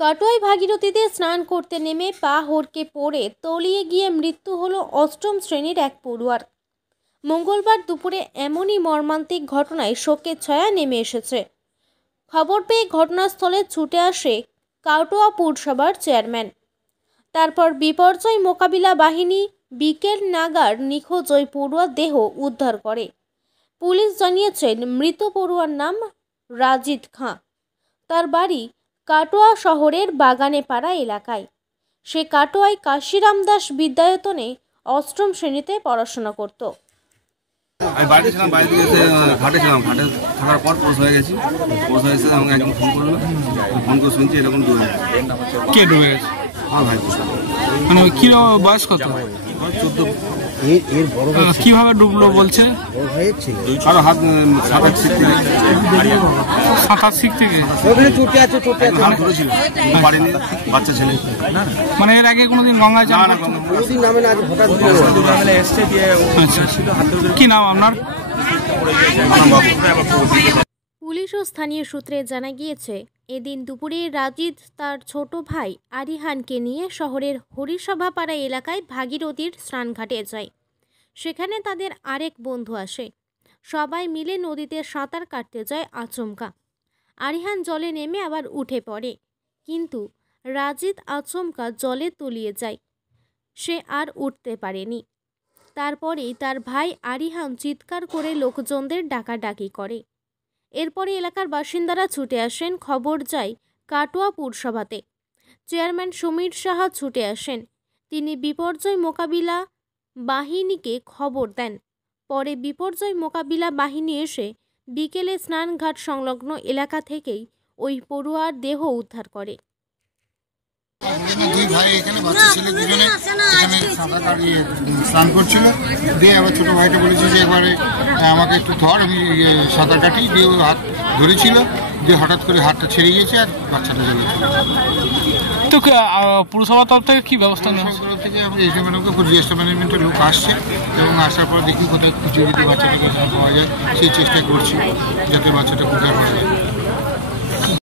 কাটোয়ায় ভাগীরথীতে স্নান করতে নেমে পা হড়কে পড়ে তলিয়ে গিয়ে মৃত্যু হলো অষ্টম শ্রেণীর এক পড়ুয়ার। মঙ্গলবার দুপুরে এমনই মর্মান্তিক ঘটনায় শোকের ছায়া নেমে এসেছে। খবর পেয়ে ঘটনাস্থলে ছুটে আসে কাটোয়া পুরসভার চেয়ারম্যান। তারপর বিপর্যয় মোকাবিলা বাহিনী বিকেল নাগাদ নিখোঁজ ওই পড়ুয়ার দেহ উদ্ধার করে। পুলিশ জানিয়েছেন মৃত পড়ুয়ার নাম রাজিদ খাঁ। তার বাড়ি কাটোয়া শহরের বাগানেপাড়া এলাকায়। সে কাটোয়ায় কাশিরাম দাস বিদ্যায়তনে অষ্টম শ্রেণীতে পড়াশোনা করত। আমি বাড়িতে ছিলাম, বাড়ি থেকে এসে ঘাটে ছিলাম। ঘাটে থাকার পর পোষ হয়ে গেছি। পোষ হয়ে এসে আমাকে একজন ফোন করলো। ফোন করে শুনছি এরকম ডুবে কে ডুবে গেছে? আমার ভাই। মানে কি বয়স কত? 14। কিভাবে ডুবলো বলছে? আরো হাত সাঁতার শিখতে সাঁতার শিখতে গিয়ে ধরেছিল পারিনি, বাচ্চা ছেলে। মানে এর আগে কোনোদিন গঙ্গায় যান না? কি নাম আপনার? পুলিশ ও স্থানীয় সূত্রে জানা গিয়েছে, এদিন দুপুরে রাজিদ তার ছোট ভাই আরিহানকে নিয়ে শহরের হরিসভাপাড়া এলাকায় ভাগীরথীর স্নানঘাটে যায়। সেখানে তাদের আরেক বন্ধু আসে। সবাই মিলে নদীতে সাঁতার কাটতে যায়। আচমকা আরিহান জলে নেমে আবার উঠে পড়ে, কিন্তু রাজিদ আচমকা জলে তলিয়ে যায়। সে আর উঠতে পারেনি। তারপরেই তার ভাই আরিহান চিৎকার করে লোকজনদের ডাকাডাকি করে। এরপরে এলাকার বাসিন্দারা ছুটে আসেন। খবর যায় কাটোয়া পুরসভাতে। চেয়ারম্যান সমীর সাহা ছুটে আসেন। তিনি বিপর্যয় মোকাবিলা বাহিনীকে খবর দেন। পরে বিপর্যয় মোকাবিলা বাহিনী এসে বিকেলে স্নানঘাট সংলগ্ন এলাকা থেকেই ওই পড়ুয়ার দেহ উদ্ধার করে। দুই ভাই এখানে বাচ্চা ছেলে দুজনে এখানে সাঁতার কাটিয়ে স্নান করছিল। দিয়ে আবার ছোট ভাইটা বলেছে যে একবারে আমাকে একটু ধর, আমি সাঁতার কাটি। দিয়ে ওই হাত ধরেছিল, দিয়ে হঠাৎ করে হাতটা ছেড়ে গিয়েছে আর বাচ্চাটা জলে চলে। তো পুরসভার তরফ থেকে কি ব্যবস্থা নেওয়া? তরফ থেকে ডিজাস্টার ম্যানেজমেন্টের লোক আসছে এবং আসার পর দেখি কোথায় খুঁজে যদি বাচ্চাটাকে পাওয়া যায় সেই চেষ্টা করছি যাতে বাচ্চাটা উদ্ধার করা যায়।